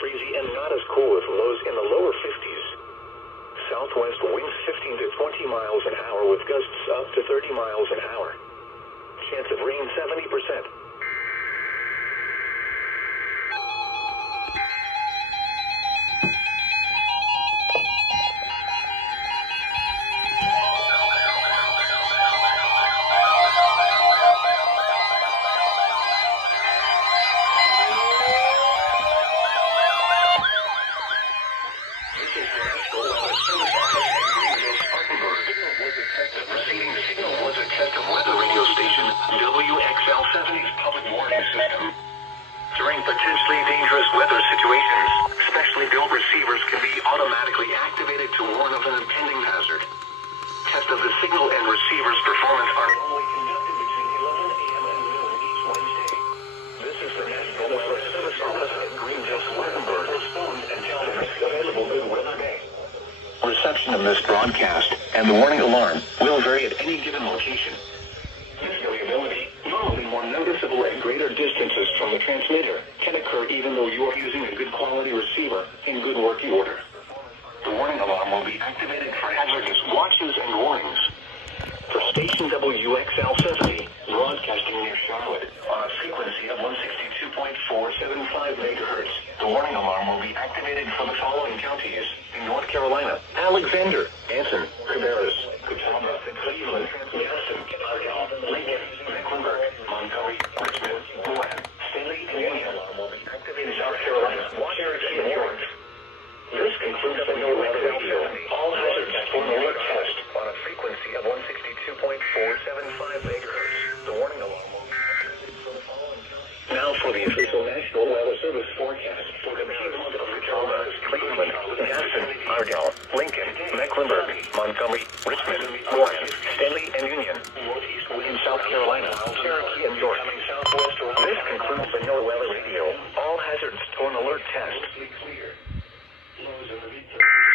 breezy and not as cool with lows in the lower 50s. Southwest winds 15 to 20 miles an hour with gusts up to 30 miles an hour. Chance of rain 70%. Receiving signal was a test of weather radio station WXL70's public warning system. During potentially dangerous weather situations, specially built receivers can be automatically activated to warn of an impending hazard. Tests of the signal and receiver's performance are normally conducted between 11 a.m. and noon each Wednesday. This is the National Weather Service office at Greenville, Spartanburg. Postponed until the next available good weather day. Reception of this broadcast and the warning alarm will vary at any given location. Misvariability, normally more noticeable at greater distances from the transmitter, can occur even though you are using a good quality receiver in good working order. The warning alarm will be activated for hazardous watches and warnings. For station WXL70, broadcasting near Charlotte on a frequency of 162.475 MHz, the warning alarm will be activated for the following counties in North Carolina: Alexander, Anson, Cabarrus, Catawba, Cleveland, Madison, Argyle, Lincoln, Mecklenburg, Montgomery, Richmond, Warren, Stanley, and Union. Alarm will be activated in South Carolina, Cherokee, and York. This concludes the No Weather Radio All Hazards Storm Alert Test on a frequency of 162.475 MHz. The warning alarm will be activated for the following counties. Now for the official National Weather Service forecast for the month of Catawba, Cleveland, Madison, Argyle, Lincoln, Mecklenburg, Montgomery, Richmond, Warren, Stanley, and Union. Northeast winds, South Carolina, Cherokee, and York. This concludes the No Weather Radio All Hazards Storm Alert Test. Lows in the mid-30s.